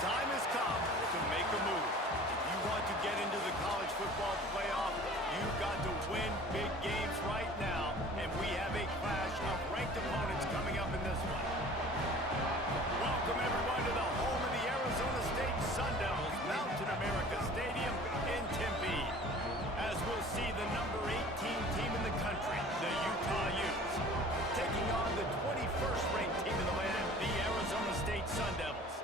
time has come to make a move. If you want to get into the college football playoff, you've got to win big games right now, and we have a clash of ranked opponents coming up in this one. Welcome, everyone, to the home of the Arizona State Sun Devils, Mountain America Stadium in Tempe, as we'll see the number 18 team in the country, the Utah Utes, taking on the 21st ranked team in the land, the Arizona State Sun Devils.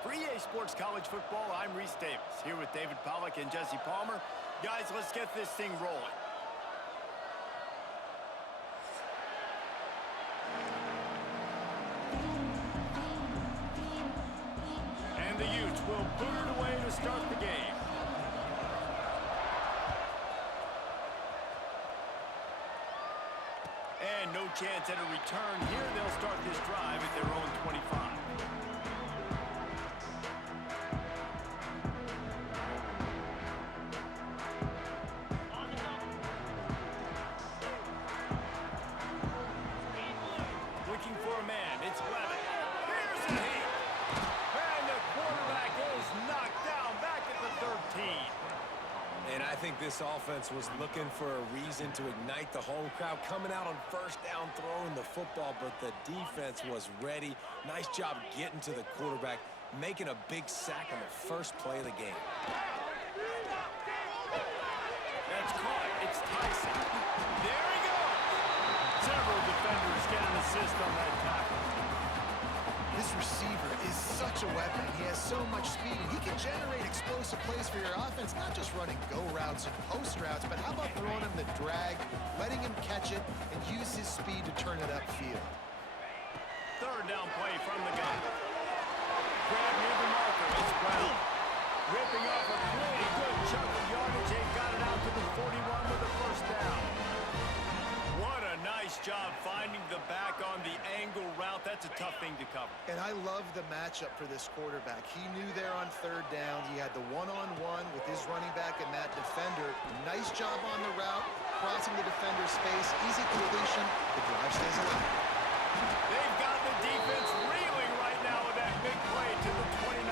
For EA Sports College Football, I'm Reese Davis, here with David Pollack and Jesse Palmer. Guys, let's get this thing rolling. And the Utes will boot it away to start the game. And no chance at a return here. They'll start this drive at their own 25. Looking for a man. It's Levitt. Here's a hit. And the quarterback is knocked down back at the 13. And I think this offense was looking for a reason to ignite the home crowd, coming out on first down, throwing the football, but the defense was ready. Nice job getting to the quarterback, making a big sack on the first play of the game. That's caught. It's Tyson. There he goes. Several defenders get an assist on that tackle. This receiver is such a weapon. He has so much speed, and he can generate explosive plays for your offense, not just running go routes and post routes, but how about throwing him the drag, letting him catch it, and use his speed to turn it upfield. Third down play from the gun. Grab near the marker. It's Brown. Ripping off a pretty good chunk of yardage. They got it out to the 41 with a first down. What a nice job finding the back on the angle route. That's a tough thing to cover. And I love the matchup for this quarterback. He knew there on third down. He had the one-on-one with his running back and that defender. Nice job on the route, crossing the defender's face. Easy completion. The drive stays alive. They've got the defense reeling right now with that big play to the 29.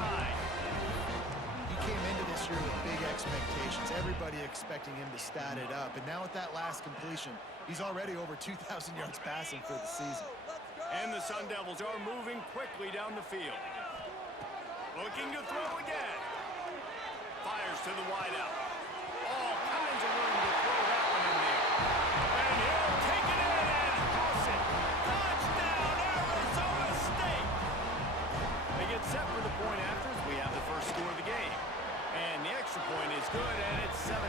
He came into this year with big expectations. Everybody expecting him to stat it up. And now with that last completion, he's already over 2,000 yards passing for the season. And the Sun Devils are moving quickly down the field. Looking to throw again. Fires to the wideout. All kinds of room to throw that one in there. And he'll take it in and toss it. Touchdown, Arizona State! They get set for the point after as we have the first score of the game. And the extra point is good, and it's 7-0.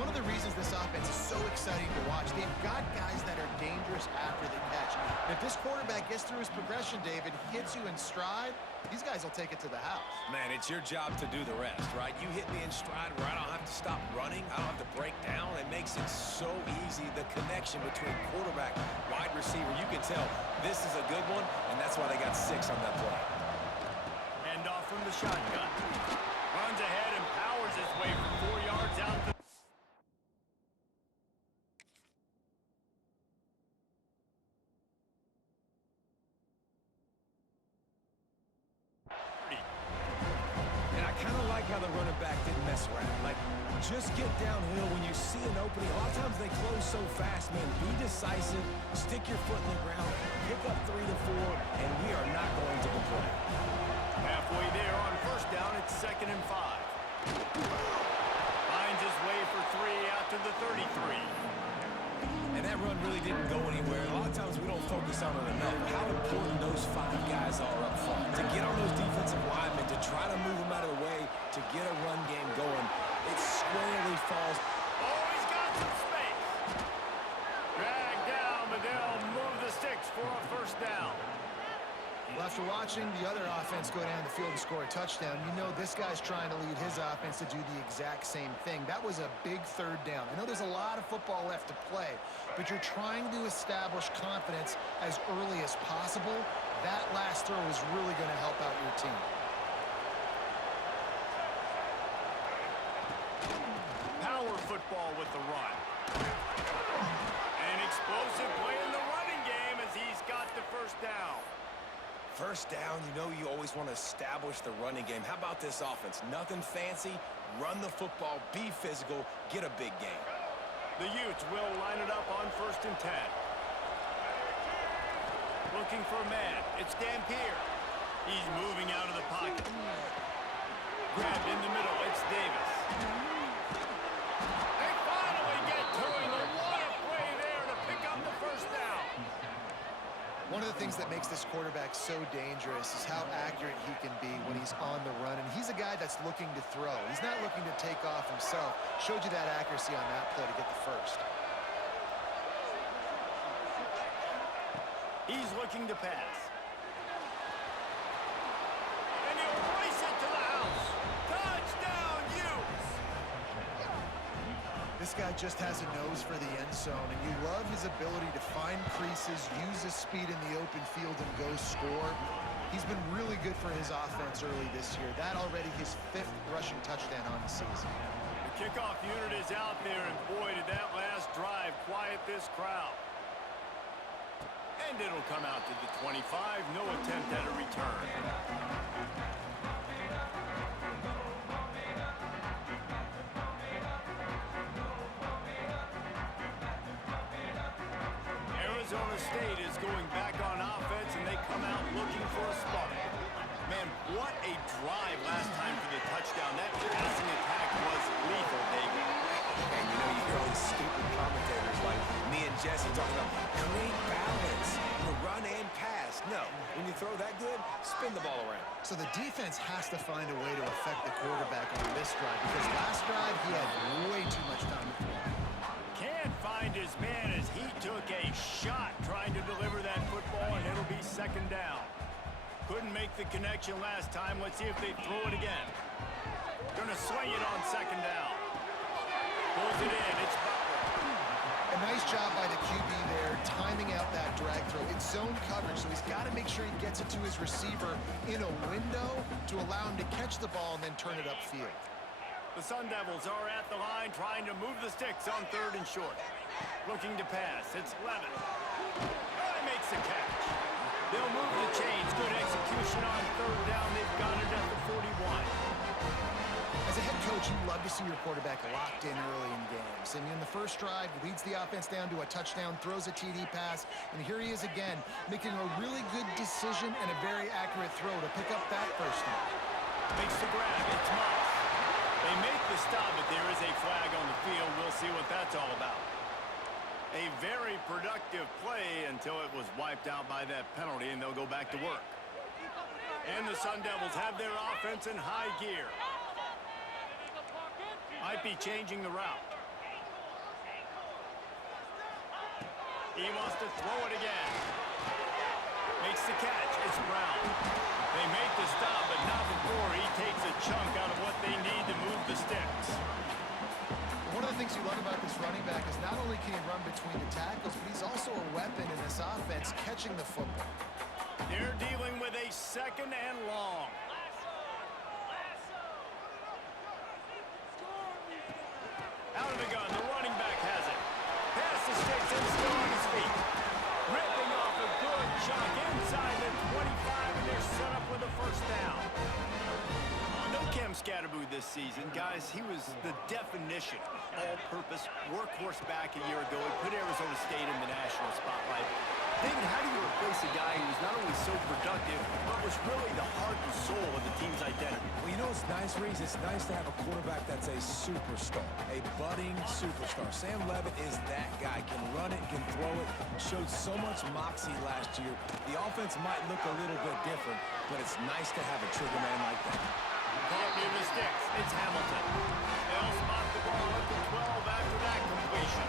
One of the reasons this offense is so exciting to watch, they've got guys that are dangerous after the catch. And if this quarterback gets through his progression, David, hits you in stride, these guys will take it to the house. Man, it's your job to do the rest, right? You hit me in stride where I don't have to stop running. I don't have to break down. It makes it so easy, the connection between quarterback, wide receiver. You can tell this is a good one, and that's why they got 6 on that play. Hand off from the shotgun. Runs ahead and powers his way for 4 yards out to how the running back didn't mess around. Like, just get downhill when you see an opening. A lot of times they close so fast, man. Be decisive, stick your foot in the ground, pick up 3 to 4, and we are not going to complain. Halfway there on first down, it's 2nd and 5. Finds his way for 3 out to the 33. And that run really didn't go anywhere. A lot of times we don't focus on it enough. How important those 5 guys are up front. To get on those defensive linemen, to try to move them out of the way, to get a run game going, it squarely falls. Oh, he's got some space. Dragged down, but they'll move the sticks for a first down. Well, after watching the other offense go down the field and score a touchdown, you know this guy's trying to lead his offense to do the exact same thing. That was a big third down. I know there's a lot of football left to play, but you're trying to establish confidence as early as possible. That last throw is really going to help out your team. Power football with the run. An explosive play in the running game as he's got the first down. first down, you know you always want to establish the running game. How about this offense? Nothing fancy. Run the football, be physical, get a big gain. The Utes will line it up on 1st and 10. Looking for a man. It's Dampier. He's moving out of the pocket. Grabbed in the middle. It's Davis. They finally get to him. What a play there to pick up the first down. One of the things that makes this quarterback so dangerous is how accurate he can be when he's on the run. And he's a guy that's looking to throw. He's not looking to take off himself. Showed you that accuracy on that play to get the first. He's looking to pass. And he'll race it to the house. Touchdown, Utes! This guy just has a nose for the end zone, and you love his ability to find creases, use his speed in the open field, and go score. He's been really good for his offense early this year. That already his 5th rushing touchdown on the season. The kickoff unit is out there, and boy, did that last drive quiet this crowd. And it'll come out to the 25. No attempt at a return. Arizona State is going back on offense, and they come out looking for a spark. Man, what a drive last time for the touchdown. That passing attack was lethal, David. And you know, you hear all these stupid commentators like me and Jesse talking about create balance, run and pass. No, when you throw that good, spin the ball around. So the defense has to find a way to affect the quarterback on this drive, because last drive he had way too much time to throw. Can't find his man as he took a shot trying to deliver that football, and it'll be 2nd down. Couldn't make the connection last time. Let's see if they throw it again. Gonna swing it on 2nd down. Pulls it in. It's Butler. A nice job by the QB there, timing out that drag throw. It's zone coverage, so he's got to make sure he gets it to his receiver in a window to allow him to catch the ball and then turn it upfield. The Sun Devils are at the line trying to move the sticks on 3rd and short. Looking to pass. It's Levin. He makes the catch. They'll move the chains. Good execution on 3rd down. They've got it at the 41. As a head coach, you love to see your quarterback locked in early in games. And in the first drive, he leads the offense down to a touchdown, throws a TD pass, and here he is again, making a really good decision and a very accurate throw to pick up that first down. Makes the grab. It's Moss. They make the stop, but there is a flag on the field. We'll see what that's all about. A very productive play until it was wiped out by that penalty, and they'll go back to work. And the Sun Devils have their offense in high gear. Might be changing the route. He wants to throw it again. Makes the catch. It's Brown. They make the stop, but not before he takes a chunk out of what they need to move the sticks. One of the things you love about this running back is not only can he run between the tackles, but he's also a weapon in this offense, catching the football. They're dealing with a 2nd and long. Out of the gun, the running back has it. Pass the sticks and still on his feet. Ripping off a good chunk inside the 25, and they're set up with a 1st down. No Cam Scatterboo this season, guys. He was the definition of all-purpose workhorse back a year ago. He put Arizona State in the national spotlight. David, how do you replace a guy who's not only so productive, but was really the heart and soul of the team's identity? Well, you know what's nice, Reese? It's nice to have a quarterback that's a superstar, a budding superstar. Sam Levitt is that guy. Can run it, can throw it, showed so much moxie last year. The offense might look a little bit different, but it's nice to have a trigger man like that. Caught near the sticks. It's Hamilton. They'll spot the ball at the 12 after that completion.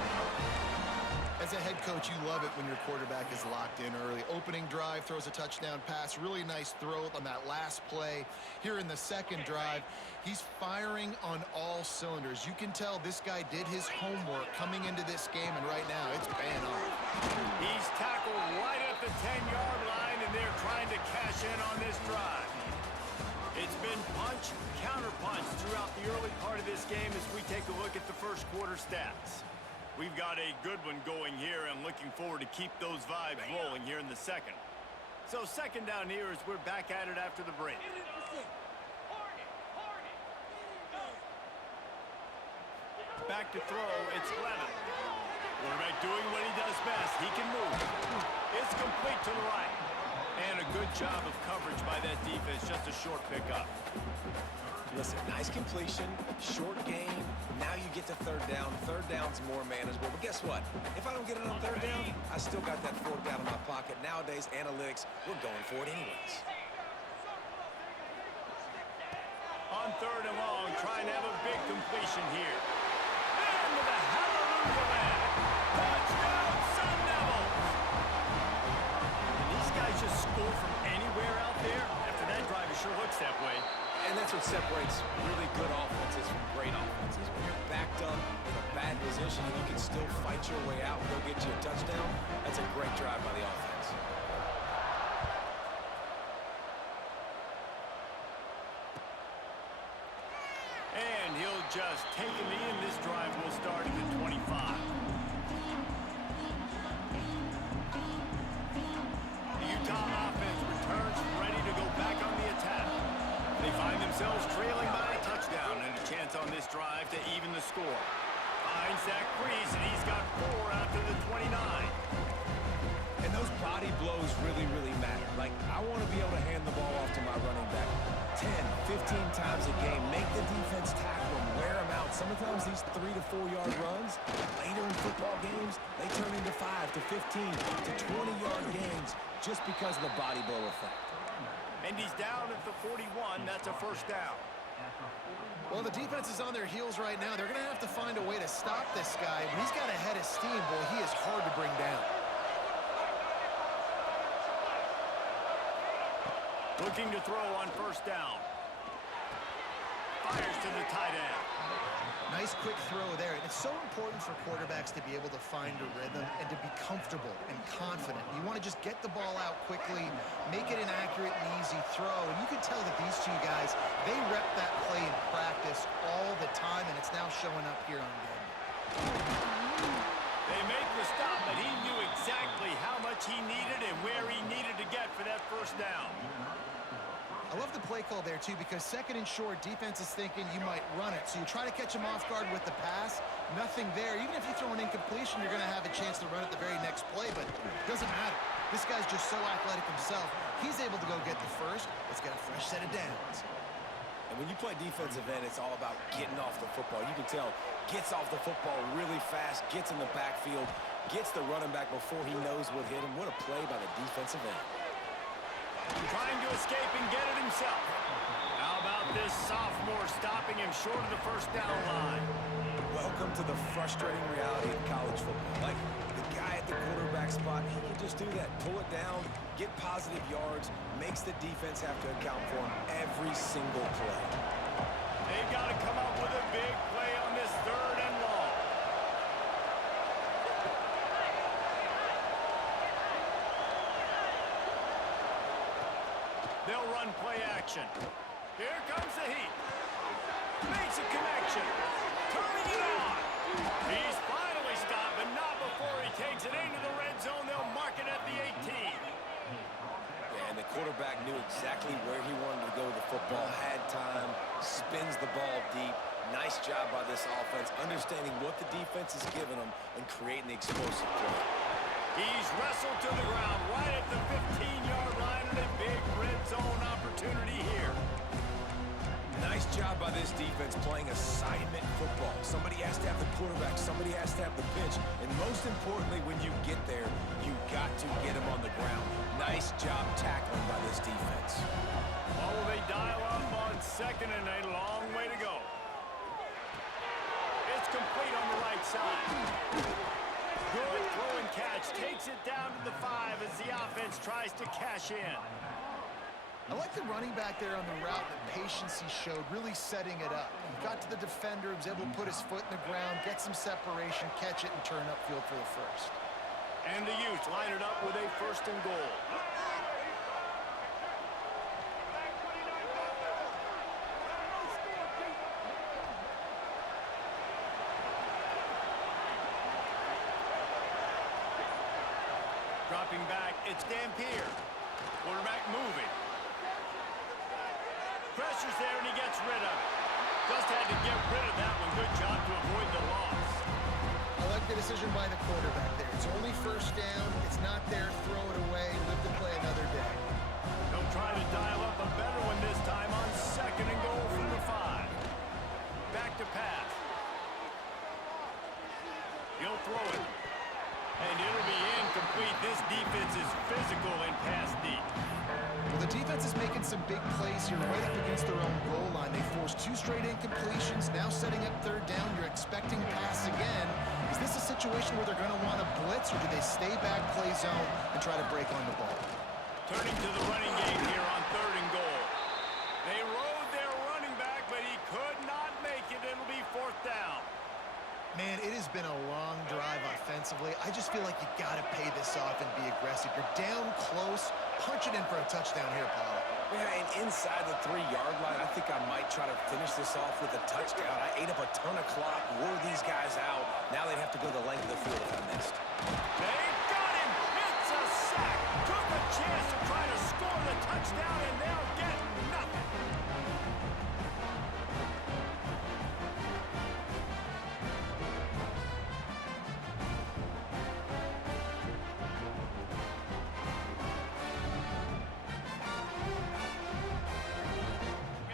As a head coach, you love it when your quarterback is locked in early. Opening drive, throws a touchdown pass. Really nice throw on that last play. Here in the 2nd drive, he's firing on all cylinders. You can tell this guy did his homework coming into this game, and right now it's paying off. He's tackled right at the 10-yard line, and they're trying to cash in on this drive. It's been punch, counter-punch throughout the early part of this game as we take a look at the first quarter stats. We've got a good one going here and looking forward to keep those vibes rolling here in the 2nd. So second down here as we're back at it after the break. Back to throw, it's Leonard. Quarterback doing what he does best. He can move. It's complete to the right. And a good job of coverage by that defense. Just a short pickup. Listen, nice completion, short game. Now you get to third down. Third down's more manageable. But guess what? If I don't get it on third down, I still got that fourth down in my pocket. Nowadays, analytics, we're going for it anyways. On third and long, trying to have a big completion here. And with a hallelujah land. Touchdown, Sun Devils! Can these guys just score from anywhere out there? After that drive, it sure looks that way. And that's what separates really good offenses from great offenses. When you're backed up in a bad position and you can still fight your way out and go get you a touchdown, that's a great drive by the offense. And he'll just take him in. This drive will start at the 25. The Utah offense returns ready to go back on the attack. They find themselves trailing by a touchdown and a chance on this drive to even the score. Finds Zach Breeze, and he's got 4 out to the 29. And those body blows really, really matter. Like, I want to be able to hand the ball off to my running back 10, 15 times a game. Make the defense tackle them, wear them out. Sometimes these 3 to 4 yard runs, later in football games, they turn into 5 to 15 to 20 yard gains just because of the body blow effect. And he's down at the 41. That's a first down. Well, the defense is on their heels right now. They're going to have to find a way to stop this guy. When he's got a head of steam, boy, he is hard to bring down. Looking to throw on first down. Fires to the tight end. Nice quick throw there. And it's so important for quarterbacks to be able to find a rhythm and to be comfortable and confident. You want to just get the ball out quickly, make it an accurate and easy throw. And you can tell that these two guys, they rep that play in practice all the time, and it's now showing up here on game. They make the stop, but he knew exactly how much he needed and where he needed to get for that first down. I love the play call there, too, because second and short, defense is thinking you might run it. So you try to catch him off guard with the pass. Nothing there. Even if you throw an incompletion, you're going to have a chance to run it the very next play, but it doesn't matter. This guy's just so athletic himself. He's able to go get the first. Let's get a fresh set of downs. And when you play defensive end, it's all about getting off the football. You can tell, gets off the football really fast, gets in the backfield, gets the running back before he knows what hit him. What a play by the defensive end. Trying to escape and get it himself. How about this sophomore stopping him short of the first down line? Welcome to the frustrating reality of college football. Like, the guy at the quarterback spot, he can just do that. Pull it down, get positive yards, makes the defense have to account for him every single play. They've got to come up with a big play on this third and long. They'll run play action. Here comes the heat. Makes a connection. Turning it on. He's finally stopped, but not before he takes it into the red zone. They'll mark it at the 18. Yeah, and the quarterback knew exactly where he wanted to go with the football, had time, spins the ball deep. Nice job by this offense, understanding what the defense is giving them and creating the explosive play. He's wrestled to the ground right at the 15-yard line, and a big red zone opportunity here. Nice job by this defense playing assignment football. Somebody has to have the quarterback, somebody has to have the pitch, and most importantly, when you get there, you got to get him on the ground. Nice job tackling by this defense. Well, will they dial up on second and a long way to go? It's complete on the right side. Good throw and catch. Takes it down to the 5 as the offense tries to cash in. I like the running back there on the route, the patience he showed, really setting it up. He got to the defender, was able to put his foot in the ground, get some separation, catch it, and turn upfield for the first. And the Utes line it up with a first and goal. Dropping back, it's Dampier. Quarterback moving. Pressure's there, and he gets rid of it. Just had to get rid of that one. Good job to avoid the loss. I like the decision by the quarterback there. It's only first down. It's not there. Throw it away. Live to play another day. They'll try to dial up a better one this time on 2nd and goal from the 5. Back to pass. He'll throw it. And it'll be incomplete. This defense is physical and pass deep. Well, the defense is making some big plays here right up against their own goal line. They forced 2 straight incompletions. Now setting up 3rd down. You're expecting pass again. Is this a situation where they're going to want to blitz, or do they stay back, play zone, and try to break on the ball? Turning to the running game here on 3rd and goal. They rode their running back, but he could not make it. It'll be 4th down. Man, it has been a long drive offensively. I just feel like you got to pay this off and be aggressive. You're down close. Punch it in for a touchdown here, Paul. Yeah, and inside the 3-yard line, I think I might try to finish this off with a touchdown. I ate up a ton of clock, wore these guys out. Now they'd have to go the length of the field if I missed. They got him! It's a sack! Took a chance to try to score the touchdown, and they'll get nothing.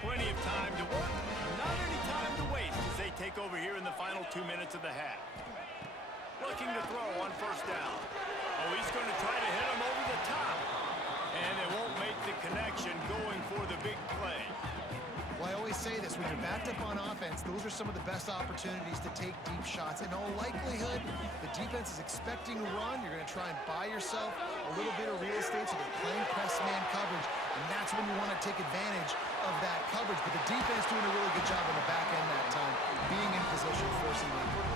Plenty of time to work, not any time to waste as they take over here in the final 2 minutes of the half. Looking to throw on 1st down. Oh, he's going to try to hit him over the top. And they won't make the connection going for the big play. Well, I always say this, when you're backed up on offense, those are some of the best opportunities to take deep shots. In all likelihood, the defense is expecting a run. You're going to try and buy yourself a little bit of real estate, so they're playing press man coverage, and that's when you want to take advantage of that coverage. But the defense doing a really good job on the back end that time, being in position, forcing the input.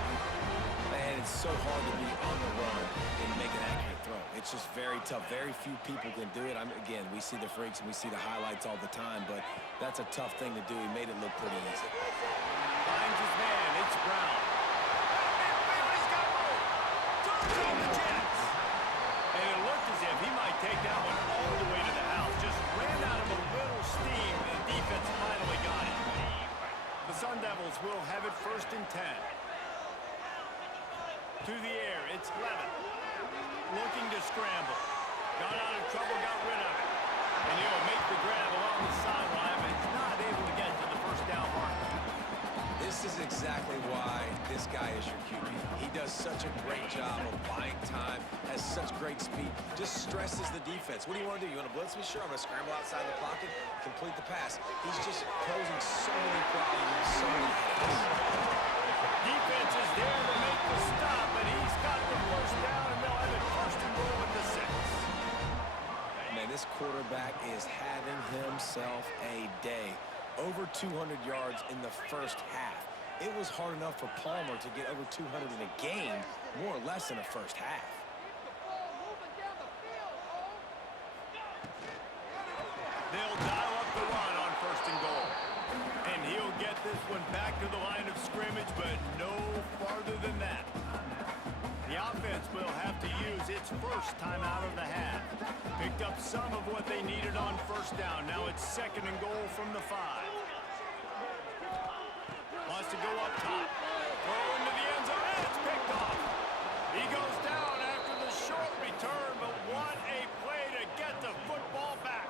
Man, it's so hard to be on the run and make an accurate throw. It's just very tough. Very few people can do it. Again, we see the freaks and we see the highlights all the time, but that's a tough thing to do. He made it look pretty easy. Finds his man. It's Brown. He's got room. Turns on the Jets. And it looked as if he might take that one all the way to the house. Just ran out of a little steam. The defense finally got it. The Sun Devils will have it 1st and 10. To the air, it's Levin. Looking to scramble. Got out of trouble, got rid of it. And he'll make the grab along the sideline, but he's not able to get to the 1st down marker. This is exactly why this guy is your QB. He does such a great job of buying time, has such great speed, just stresses the defense. What do you want to do? You want to blitz me? Sure, I'm going to scramble outside the pocket, complete the pass. He's just posing so many problems, so many headaches. Defense is there to make the stop, but he's got the 1st down, and they'll have it 1st and goal at the 6. Man, this quarterback is having himself a day. Over 200 yards in the 1st half. It was hard enough for Palmer to get over 200 in a game, more or less in the 1st half. They'll dial up the run on 1st and goal. And he'll get this one back to the line of scrimmage, but no farther than that. The offense will have to use its 1st time out of the half. Picked up some of what they needed on 1st down. Now it's 2nd and goal from the 5. Wants to go up top. Throw into the end zone, and it's picked off. He goes down after the short return, but what a play to get the football back.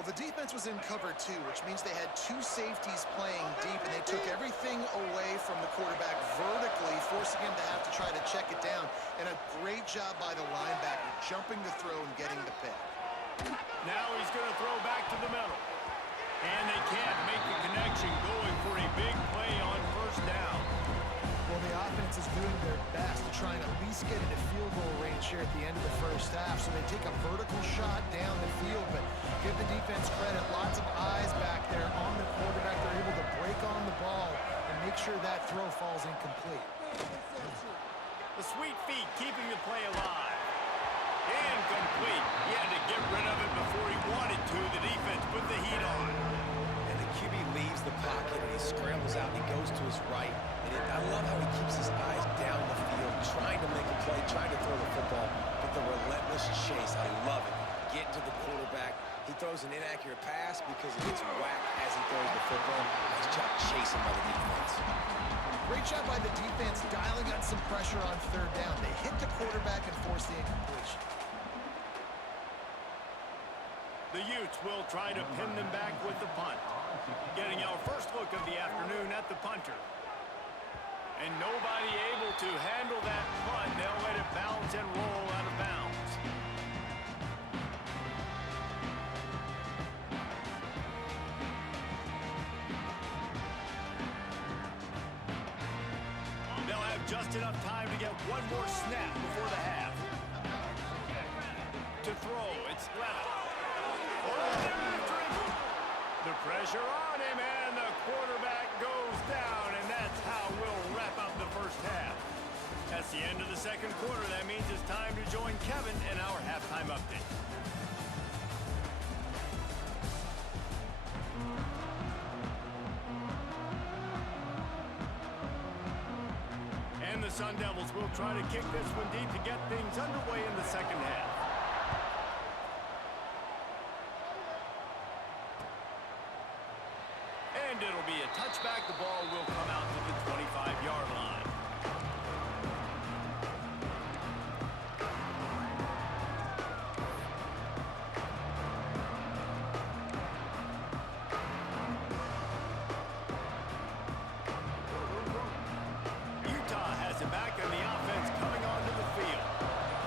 Well, the defense was in cover 2, which means they had 2 safeties playing deep, and they took everything away from the quarterback vertically, forcing him to have to try to check it down. And a great job by the linebacker, jumping the throw and getting the pick. Now he's going to throw back to the middle. And they can't make the connection, going for a big play on 1st down. Well, the offense is doing their best to try and at least get into field goal range here at the end of the 1st half. So they take a vertical shot down the field, but give the defense credit. Lots of eyes back there on the quarterback. They're able to break on the ball and make sure that throw falls incomplete. The sweet feet keeping the play alive. Incomplete. He had to get rid of it before he wanted to. The defense put the heat on. And the QB leaves the pocket and he scrambles out and he goes to his right. And I love how he keeps his eyes down the field, trying to make a play, trying to throw the football, but the relentless chase, I love it. throws an inaccurate pass because it gets whacked as he throws the football. Nice job chasing by the defense. Great job by the defense dialing on some pressure on third down. They hit the quarterback and forced the incompletion. The Utes will try to pin them back with the punt. Getting our first look of the afternoon at the punter. And nobody able to handle that punt. They'll let it bounce and roll out of bounds. They'll have just enough time to get one more snap before the half. To throw, it's Leonard. The pressure on him, and the quarterback goes down, and that's how we'll wrap up the first half. That's the end of the second quarter. That means it's time to join Kevin in our halftime update. And the Sun Devils will try to kick this one deep to get things underway in the second half. And it'll be a touchback. The ball will come out to the 25-yard line. Utah has it back, and the offense coming onto the field.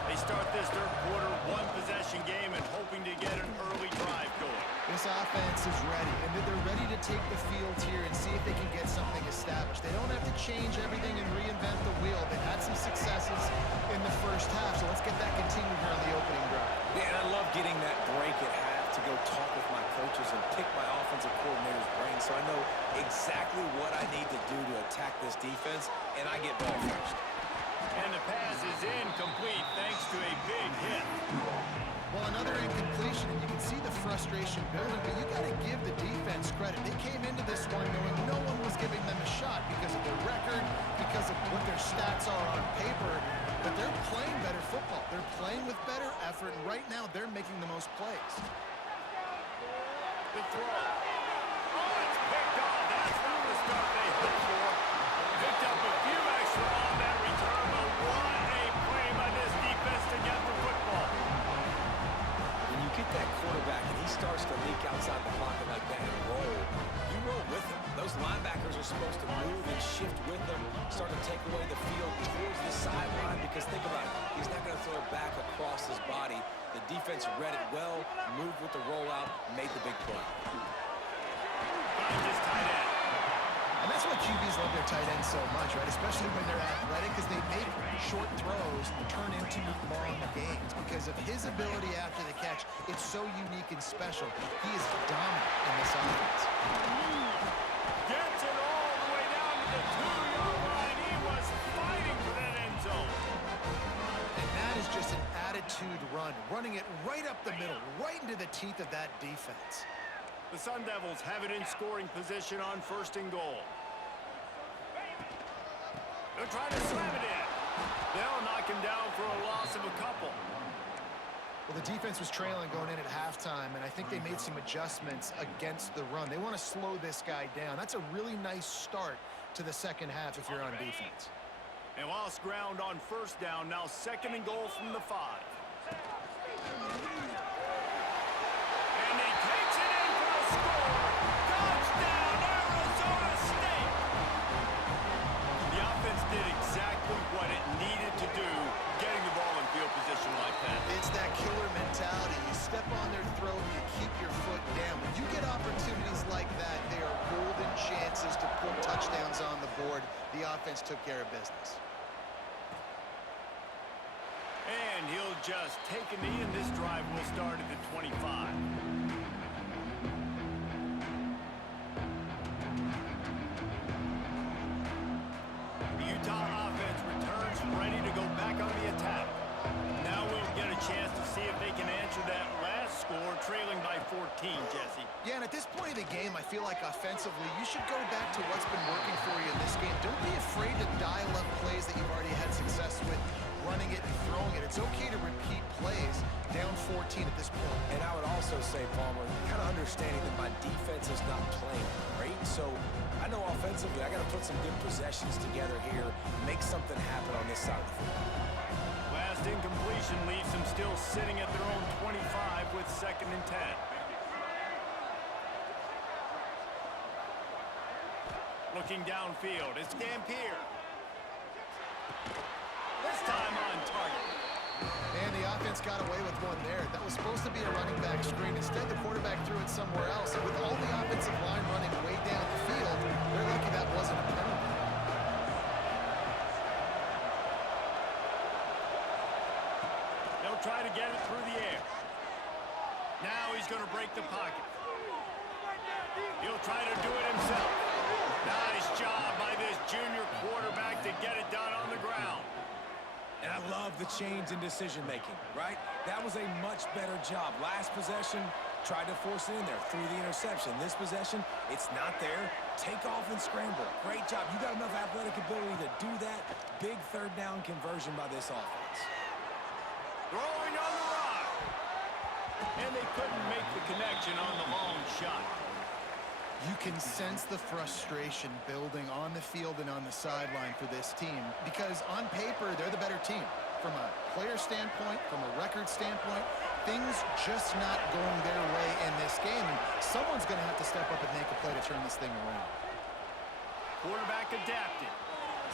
They start this third quarter one-possession game and hoping to get an early drive going. This offense is ready, and they're ready to take the field here and see if they can get something established. They don't have to change everything and reinvent the wheel. They've had some successes in the first half, so let's get that continued here on the opening drive. Yeah, and I love getting that break at half to go talk with my coaches and pick my offensive coordinator's brain so I know exactly what I need to do to attack this defense, and I get ball first. And the pass is incomplete thanks to a big hit. Well, another incompletion, and you can see the frustration building, but you got to give the defense credit. They came into this one knowing no one was giving them a shot because of their record, because of what their stats are on paper, but they're playing better football. They're playing with better effort, and right now they're making the most plays. The throw. Oh, it's picked off. That's not the start they hoped for. Picked up a few extra on that return, but what a play by this defense to get the football. When you get that quarterback and he starts to leak outside the pocket like that and roll, you roll with him. Those linebackers are supposed to move and shift with him, start to take away the field towards the sideline because think about it, he's not going to throw it back across his body. The defense read it well, moved with the rollout, made the big play. Finds his tight end. And that's why QBs love their tight ends so much, right? Especially when they're athletic, because they make short throws turn into long gains. Because of his ability after the catch, it's so unique and special. He is dominant in this offense. Gets it all the way down to the 2-yard line. He was fighting for that end zone. And that is just an attitude run, running it right up the middle, right into the teeth of that defense. The Sun Devils have it in scoring position on first and goal. They're trying to slam it in. They'll knock him down for a loss of a couple. Well, the defense was trailing going in at halftime, and I think they made some adjustments against the run. They want to slow this guy down. That's a really nice start to the second half if you're on defense. And lost ground on first down. Now second and goal from the 5. And he takes it in for a score. Touchdown, Arizona State. The offense did exactly what it needed to do, getting the ball in field position like that. It's that killer mentality. You step on their throat, you keep your foot down. When you get opportunities like that, they are golden chances to put touchdowns on the board. The offense took care of business. And he'll just take a knee, and this drive will start at the 25. The Utah offense returns ready to go back on the attack. Now we'll get a chance to see if they can answer that last score, trailing by 14, Jesse. Yeah, and at this point of the game, I feel like offensively, you should go back to what's been working for you in this game. Don't be afraid to dial up plays that you've already had success with, running it and throwing it. It's okay to repeat plays. down 14 at this point. And I would also say, Palmer, kind of understanding that my defense is not playing great. So I know offensively I got to put some good possessions together here, make something happen on this side of the football. Last incompletion leaves them still sitting at their own 25 with 2nd and 10. Looking downfield, it's Dampier. This time on target. And the offense got away with one there. That was supposed to be a running back screen. Instead, the quarterback threw it somewhere else. And with all the offensive line running way down the field, they're lucky that wasn't a penalty. They'll try to get it through the air. Now he's going to break the pocket. He'll try to do it himself. Nice job by this junior quarterback to get it done on the ground. And I love the change in decision-making, right? That was a much better job. Last possession, tried to force it in there through the interception. This possession, it's not there. Take off and scramble. Great job. You got enough athletic ability to do that. Big 3rd down conversion by this offense. Throwing on the run. And they couldn't make the connection on the long shot. You can sense the frustration building on the field and on the sideline for this team because on paper, they're the better team. From a player standpoint, from a record standpoint, things just not going their way in this game. And someone's going to have to step up and make a play to turn this thing around. Quarterback adapted.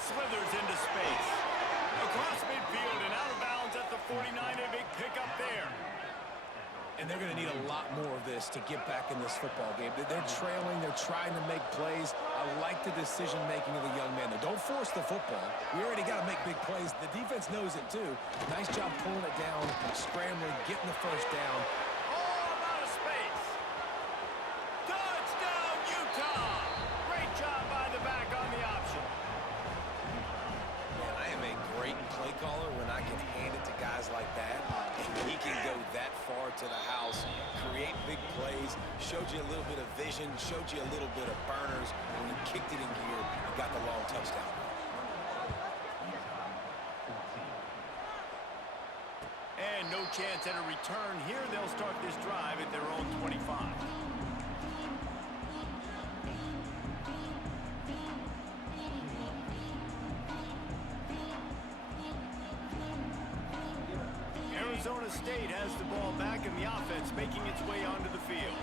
Slithers into space. Across midfield and out of bounds at the 49. A big pickup there. And they're going to need a lot more of this to get back in this football game. They're trailing. They're trying to make plays. I like the decision-making of the young man. Don't force the football. We already got to make big plays. The defense knows it, too. Nice job pulling it down, scrambling, getting the 1st down. All out of space. Touchdown, Utah. Great job by the back on the option. Man, I am a great play caller when I can hand it to guys like that. He can go that far to the house, create big plays, showed you a little bit of vision, showed you a little bit of burners. When he kicked it in gear, he got the long touchdown. And no chance at a return here. They'll start this drive at their own 25. Arizona State has the ball back in the offense, making its way onto the field.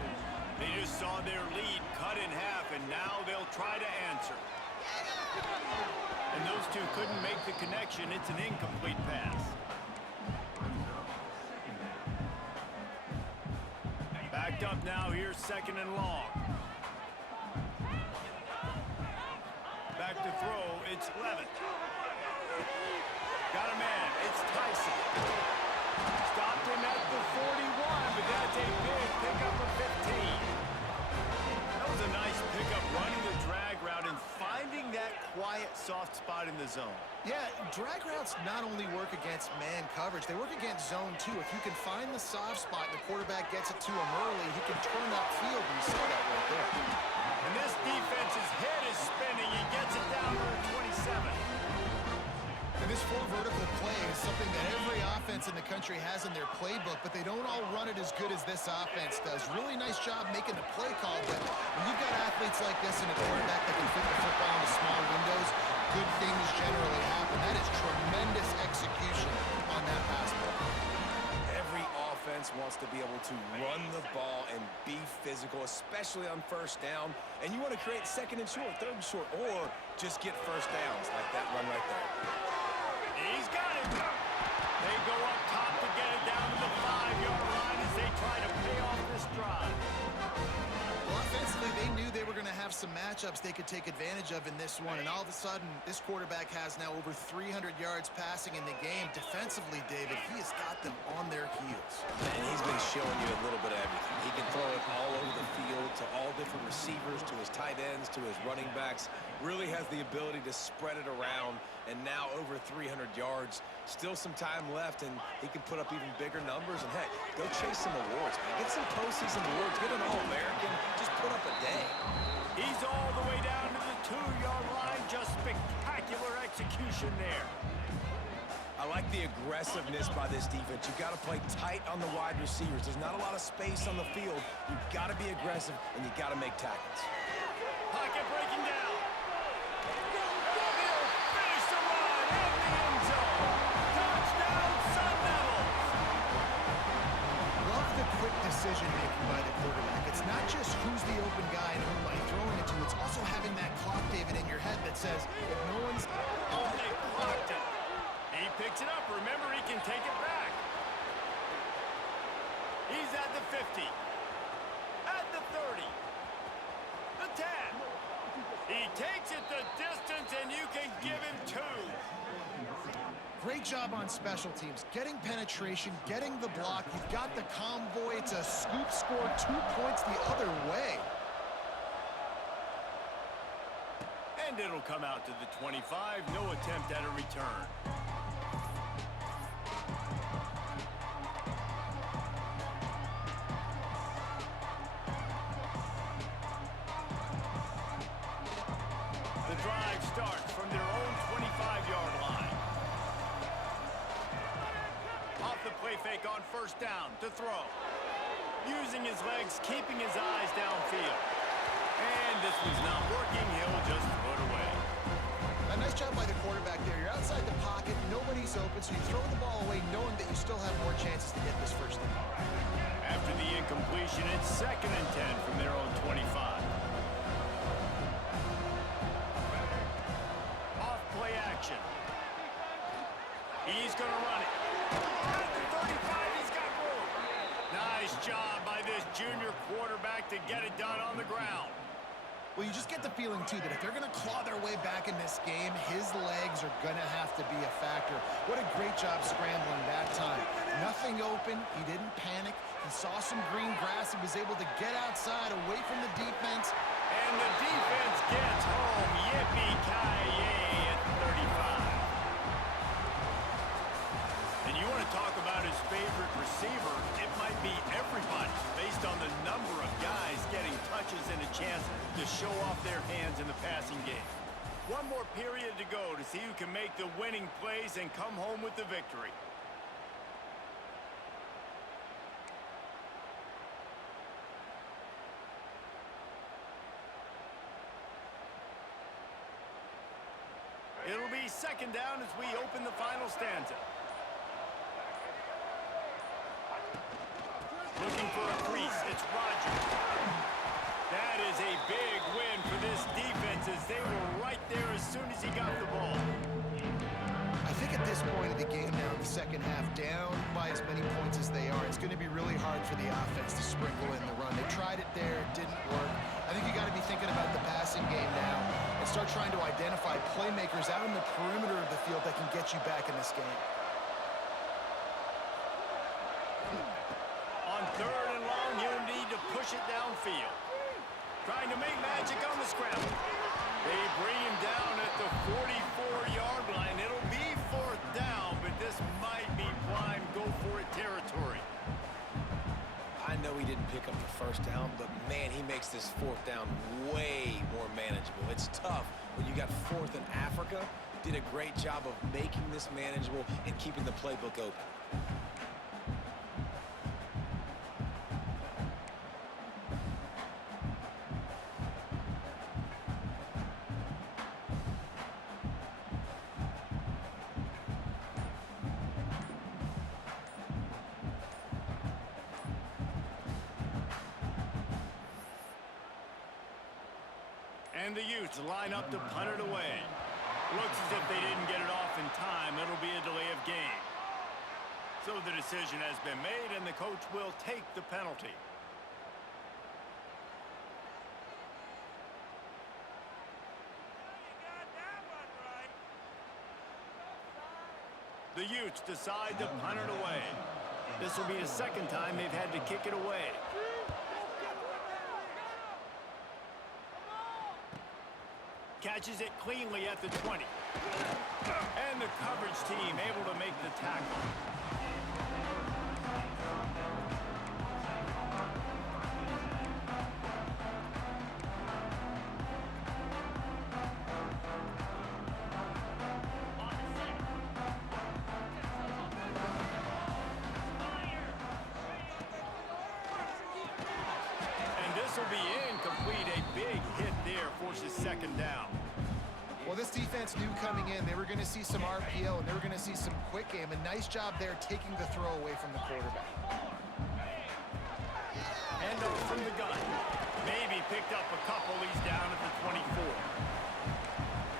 They just saw their lead cut in half, and now they'll try to answer. And those two couldn't make the connection. It's an incomplete pass. Backed up now. Here's 2nd and long. Back to throw. It's Levitt. Got a man. It's Tyson. Stopped him at the 41, but that's a big pickup of 15. That was a nice pickup, running the drag route and finding that quiet, soft spot in the zone. Yeah, drag routes not only work against man coverage, they work against zone too. If you can find the soft spot and the quarterback gets it to him early, he can turn upfield, and you saw that right there. And this defense's head is spinning. He gets it down to the 27. And this 4 vertical play is something that every offense in the country has in their playbook, but they don't all run it as good as this offense does. Really nice job making the play call, but when you've got athletes like this and a quarterback that can fit the football into small windows, good things generally happen. That is tremendous execution on that pass play. Every offense wants to be able to run the ball and be physical, especially on 1st down. And you want to create 2nd and short, 3rd and short, or just get 1st downs like that run right there. He's got it. They go up top to get it down to the 5-yard line as they try to pay off this drive. Well, offensively, they knew they were going to have some matchups they could take advantage of in this one, and all of a sudden, this quarterback has now over 300 yards passing in the game. Defensively, David, he has got them on their heels. And he's been showing you a little bit of everything. He can throw it all over the field to all different receivers, to his tight ends, to his running backs. Really has the ability to spread it around, and now over 300 yards. Still some time left, and he can put up even bigger numbers. And, heck, go chase some awards, man. Get some postseason awards. Get an All-American. Just put up a day. He's all the way down to the 2-yard line. Just spectacular execution there. I like the aggressiveness by this defense. You've got to play tight on the wide receivers. There's not a lot of space on the field. You've got to be aggressive, and you've got to make tackles. Pocket breaking down. He'll finish the run in the end zone. Touchdown, Sun Devils. Love the quick decision-making by the quarterback. It's not just who's the open guy and who am I throwing it to. It's also having that clock, David, in your head that says, if no one's... Oh, they blocked it. He picks it up. Remember, he can take it back. He's at the 50. At the 30. The 10. He takes it the distance, and you can give him 2. Great job on special teams. Getting penetration, getting the block. You've got the convoy. It's a scoop score, 2 points the other way. And it'll come out to the 25. No attempt at a return. The drive starts from their own 25-yard line. Off the play fake on first down to throw. Using his legs, keeping his eyes downfield. And this one's not working. He'll just throw it away. A nice job by the quarterback there. You're outside the pocket. Nobody's open, so you throw the ball away knowing that you still have more chances to get this first down. After the incompletion, it's 2nd and 10 from their own 25. Off play action. He's going to run it. At the 35, he's got room. Nice job by this junior quarterback to get it done on the ground. Well, you just get the feeling, too, that if they're going to claw their way back in this game, his legs are going to have to be a factor. What a great job scrambling that time. Nothing open. He didn't panic. He saw some green grass. He was able to get outside, away from the defense. And the defense gets home. Yippee-ki-yay at 35. And you want to talk about his favorite receiver, it might be everybody based on the number of guys getting touches and a chance to show off their hands in the passing game. One more period to go to see who can make the winning plays and come home with the victory. It'll be 2nd down as we open the final stanza. Looking for a crease, it's Rodgers. That is a big win for this defense as they were right there as soon as he got the ball. I think at this point of the game now, in the second half, down by as many points as they are, it's going to be really hard for the offense to sprinkle in the run. They tried it there, it didn't work. I think you got to be thinking about the passing game now and start trying to identify playmakers out in the perimeter of the field that can get you back in this game. On 3rd and long, he'll need to push it downfield. Trying to make magic on the scramble. They bring him down at the 44-yard line. It'll be 4th down, but this might be prime go-for-it territory. I know he didn't pick up the first down, but, man, he makes this 4th down way more manageable. It's tough when you got 4th in Africa. Did a great job of making this manageable and keeping the playbook open. And the Utes line up to punt it away. Looks as if they didn't get it off in time. It'll be a delay of game. So the decision has been made, and the coach will take the penalty. The Utes decide to punt it away. This will be the 2nd time they've had to kick it away. Catches it cleanly at the 20. And the coverage team able to make the tackle. will be incomplete. A big hit there forces second down. Well, this defense knew coming in they were going to see some RPO and they were going to see some quick game. A nice job there taking the throw away from the quarterback. Hand over from the gun. Maybe picked up a couple. He's down at the 24.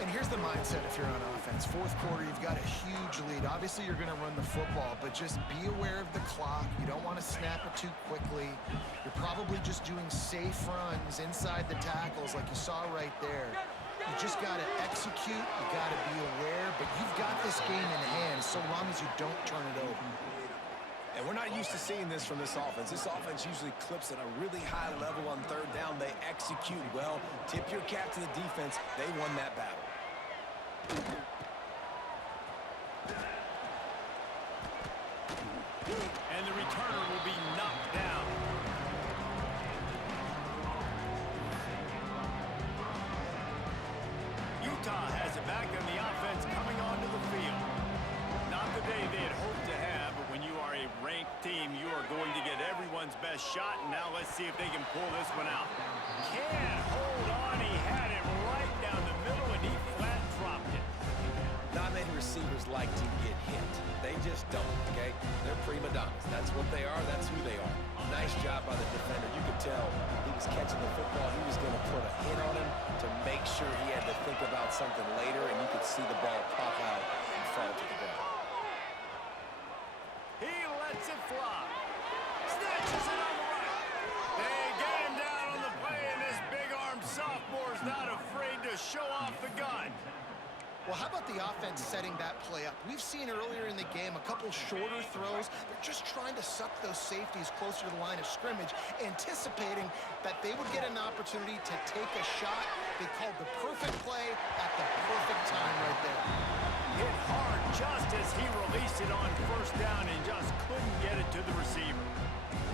And here's the mindset if you're on offense. Fourth quarter, you've got a huge lead. Obviously, you're going to run the football, but just be aware of the clock. You don't want to snap it too quickly. You're probably just doing safe runs inside the tackles like you saw right there. You just got to execute. You got to be aware, but you've got this game in hand so long as you don't turn it over. And we're not used to seeing this from this offense. This offense usually clips at a really high level on third down. They execute well. Tip your cap to the defense. They won that battle. And the returner will be knocked down. Utah has it back on the offense coming onto the field. Not the day they had hoped to have, but when you are a ranked team, you are going to get everyone's best shot. And now let's see if they can pull this one out. Can't hold on. He had it right down the middle, and he flat dropped it. Not many receivers like to get hit. They just don't, okay? They're prima donnas. That's what they are. That's who they are. Nice job by the defender. You could tell he was catching the football. He was going to put a hit on him to make sure he had to think about something later, and you could see the ball pop out and fall to the ground. He lets it fly. Snatches it on the right. They get him down on the play, and this big-armed sophomore is not afraid to show off the gun. Well, how about the offense setting that play up? We've seen earlier in the game a couple shorter throws. They're just trying to suck those safeties closer to the line of scrimmage, anticipating that they would get an opportunity to take a shot. They called the perfect play at the perfect time right there. Hit hard just as he released it on first down and just couldn't get it to the receiver.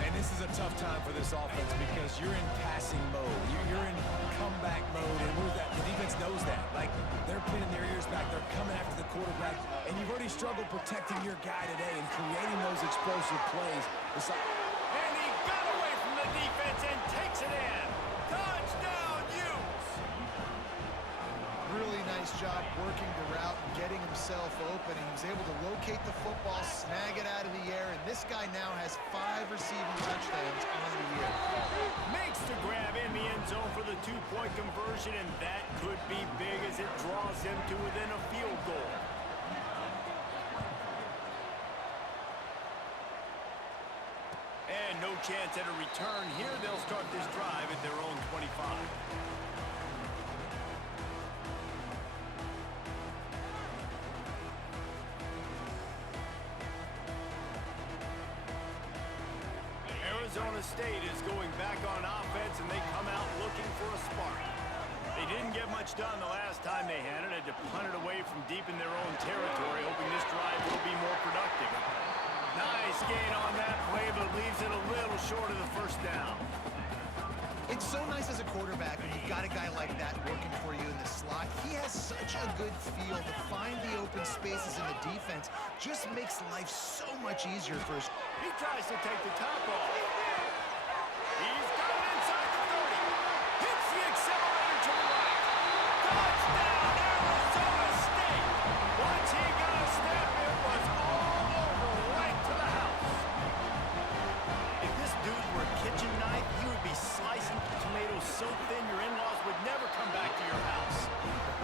And this is a tough time for this offense because you're in passing mode. You're in comeback mode, and the defense knows that. Like, they're pinning their ears back. They're coming after the quarterback, and you've already struggled protecting your guy today and creating those explosive plays. And he got away from the defense and takes it in. Touchdown, Utes! Really nice job working the route and getting himself open. He was able to locate the football, snag it out of the air, and this guy now has 5 receiving touchdowns on the year. Makes the grab in the end zone for the 2-point conversion, and that could be big as it draws him to within a field goal. And no chance at a return here. They'll start this drive at their own 25. Arizona State is going back on offense, and they come out looking for a spark. They didn't get much done the last time they had it. Had to punt it away from deep in their own territory, hoping this drive will be more productive. Nice gain on that play, but leaves it a little short of the first down. It's so nice as a quarterback when you've got a guy like that working for you in the slot. He has such a good feel to find the open spaces in the defense. Just makes life so much easier for his... He tries to take the top off. He's got it inside the 30. Hits the accelerator to the right. Touchdown, Arizona State. Once he got a step, it was all over right to the house. If this dude were a kitchen knife, he would be slicing tomatoes so thin your in-laws would never come back to your house.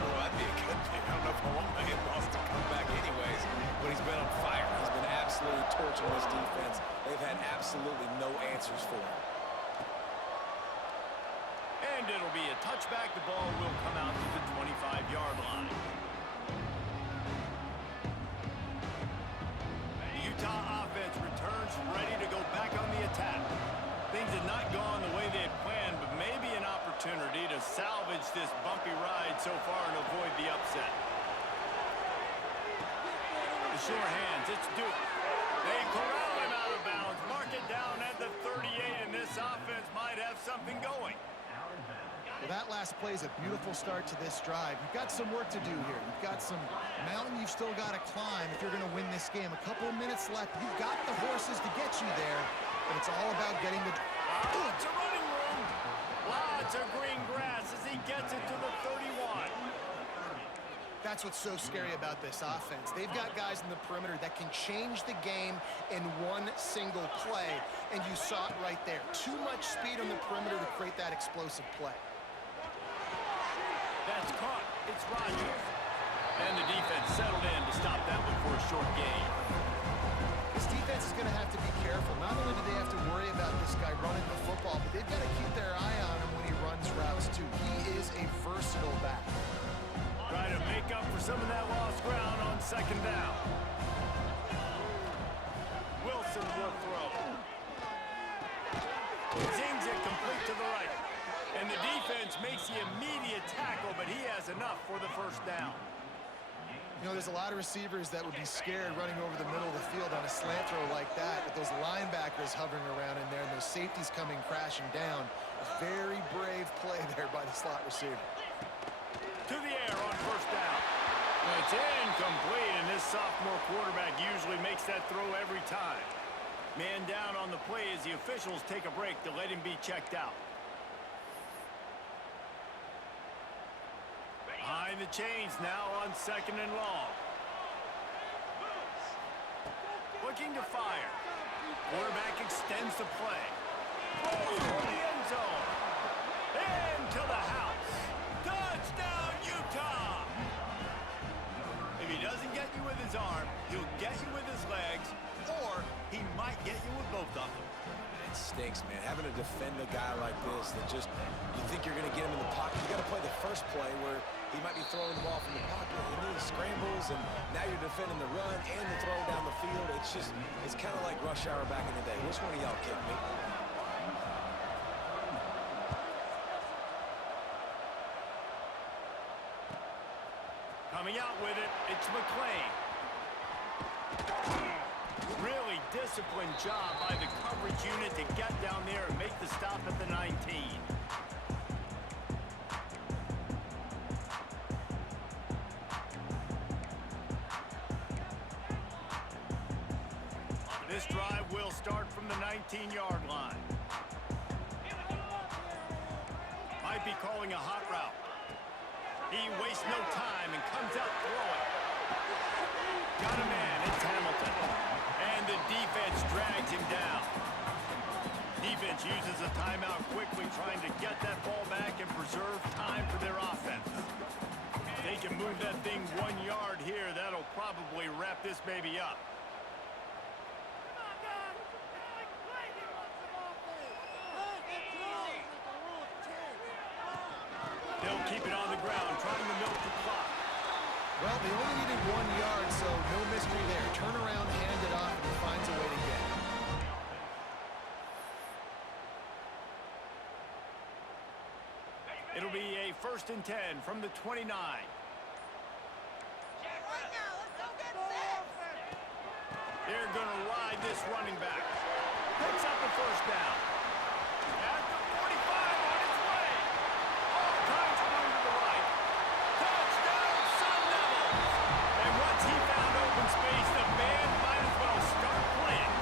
Oh, that'd be a good thing. I don't know if I want my in-laws to come back anyways, but he's been on fire. He's been absolutely torching this defense. They've had absolutely no answers for him. And it'll be a touchback. The ball will come out to the 25-yard line. The Utah offense returns ready to go back on the attack. Things had not gone the way they had planned, but maybe an opportunity to salvage this bumpy ride so far and avoid the upset. The sure hands, it's Duke. They corral him out of bounds, mark it down at the 38, and this offense might have something going. Well, that last play is a beautiful start to this drive. You've got some work to do here. You've got some mountain you've still got to climb if you're going to win this game. A couple of minutes left. You've got the horses to get you there, but it's all about getting the... It's a running room. Lots of green grass as he gets it to the 31. That's what's so scary about this offense. They've got guys in the perimeter that can change the game in one single play, and you saw it right there. Too much speed on the perimeter to create that explosive play. That's caught. It's Rodgers. And the defense settled in to stop that one for a short gain. This defense is going to have to be careful. Not only do they have to worry about this guy running the football, but they've got to keep their eye on him when he runs routes too. He is a versatile back. Try to make up for some of that lost ground on second down. Wilson will throw. Zings it complete to the right. And the defense makes the immediate tackle, but he has enough for the first down. You know, there's a lot of receivers that would be scared running over the middle of the field on a slant throw like that, with those linebackers hovering around in there and those safeties coming crashing down. A very brave play there by the slot receiver. To the air on first down. It's incomplete, and this sophomore quarterback usually makes that throw every time. Man down on the play as the officials take a break to let him be checked out. Behind the chains now on second and long. Looking to fire. Quarterback extends the play. Throws for the end zone. Into the house. Touchdown, Utah! If he doesn't get you with his arm, he'll get you with his legs, or he might get you with both of them. It stinks, man. Having to defend a guy like this that just, you think you're going to get him in the pocket. You got to play the first play where he might be throwing the ball from the pocket, and then he scrambles, and now you're defending the run and the throw down the field. It's just, it's kind of like rush hour back in the day. Which one of y'all kicked me? Coming out with it, it's McClain. Really disciplined job by the coverage unit to get down there and make the stop at the 19. This drive will start from the 19-yard line. Might be calling a hot route. He wastes no time and comes out throwing. Got a man, it's Hamilton. And the defense drags him down. Defense uses a timeout quickly, trying to get that ball back and preserve time for their offense. If they can move that thing 1 yard here, that'll probably wrap this baby up. They'll keep it on the ground, trying to milk the clock. Well, they only needed 1 yard, so no mystery there. Turn around, hand it off, and he finds a way to get it. It'll be a 1st and 10 from the 29. They're going to ride this running back. Picks up the first down. At the 45 on its way. All kinds of room to the right. Touchdown, Sun Devils. And once he found open space, the band might as well start playing.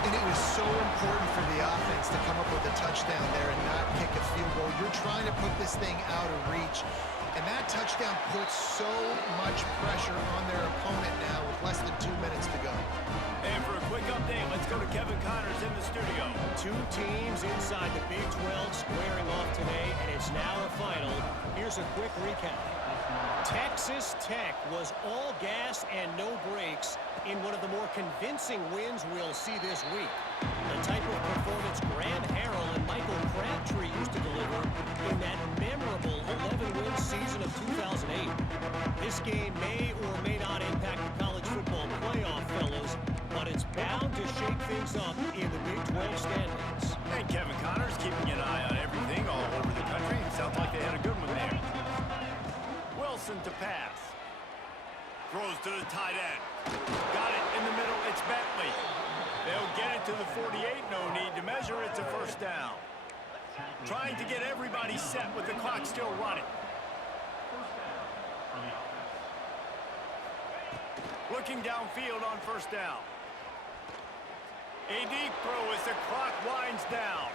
And it was so important for the offense to come up with a touchdown there and not kick a field goal. You're trying to put this thing out of reach. And that touchdown puts so much pressure on their opponent now with less than 2 minutes to go. And for a quick update, let's go to Kevin Connors in the studio. Two teams inside the Big 12 squaring off today, and it's now a final. Here's a quick recap. Texas Tech was all gas and no brakes in one of the more convincing wins we'll see this week. The type of performance Graham Harrell and Michael Crabtree used to deliver in that memorable 11-win season of 2008. This game may or may not impact the college football playoff, fellows, but it's bound to shake things up in the Big 12 standings. And Kevin Connors keeping an eye on everything all over the country. Sounds like they had a good one there. Wilson to pass. Throws to the tight end. Got it in the middle. It's Bentley. They'll get it to the 48. No need to measure. It's a first down. Trying to get everybody set with the clock still running. Looking downfield on first down. A deep throw as the clock winds down.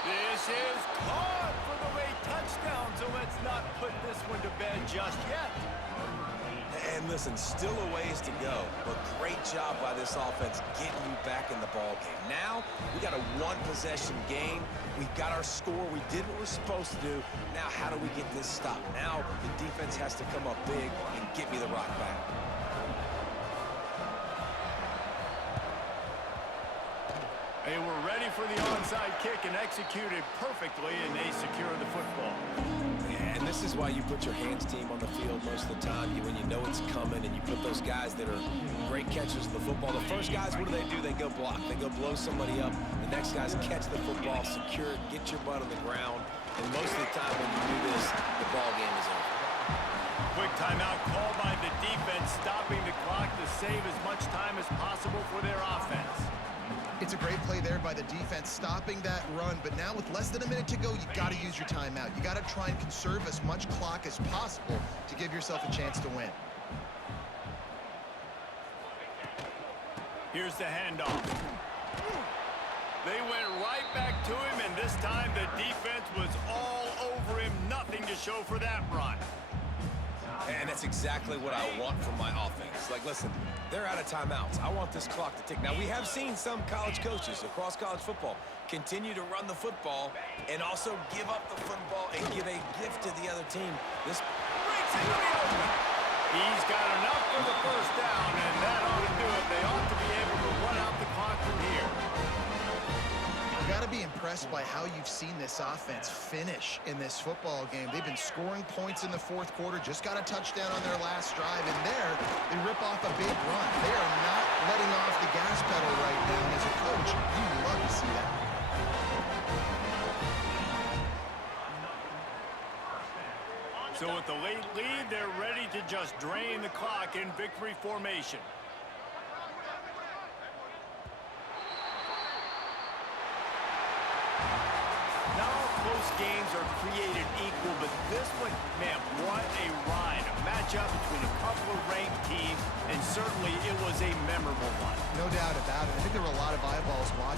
This is caught for the late touchdown, so let's not put this one to bed just yet. And listen, still a ways to go, but great job by this offense getting you back in the ball game. Now, we got a one-possession game. We got our score. We did what we're supposed to do. Now, how do we get this stopped? Now, the defense has to come up big and get me the rock back. They were ready for the onside kick and executed perfectly, and they secure the football. And this is why you put your hands team on the field most of the time when you know it's coming, and you put those guys that are great catchers of the football. The first guys, what do? They go block. They go blow somebody up. The next guys catch the football, secure it, get your butt on the ground. And most of the time when you do this, the ball game is over. Quick timeout called by the defense, stopping the clock to save as much time as possible for their offense. It's a great play there by the defense, stopping that run. But now with less than a minute to go, you got to use your timeout. You got to try and conserve as much clock as possible to give yourself a chance to win. Here's the handoff. They went right back to him, and this time the defense was all over him. Nothing to show for that run. And that's exactly what I want from my offense. Like, listen, they're out of timeouts. I want this clock to tick. Now, we have seen some college coaches across college football continue to run the football and also give up the football and give a gift to the other team. This breaks into the open. He's got enough for the first down, and that ought to do it. They ought to be able to run out the clock from here. You got to be impressed by how you've seen this offense finish in this football game. They've been scoring points in the fourth quarter, just got a touchdown on their last drive, and there they rip off a big run. They are not letting off the gas pedal right now, and as a coach, you love to see that. So with the late lead, they're ready to just drain the clock in victory formation. Close games are created equal, but this one, man, what a ride. A matchup between a couple of ranked teams, and certainly it was a memorable one. No doubt about it. I think there were a lot of eyeballs watching.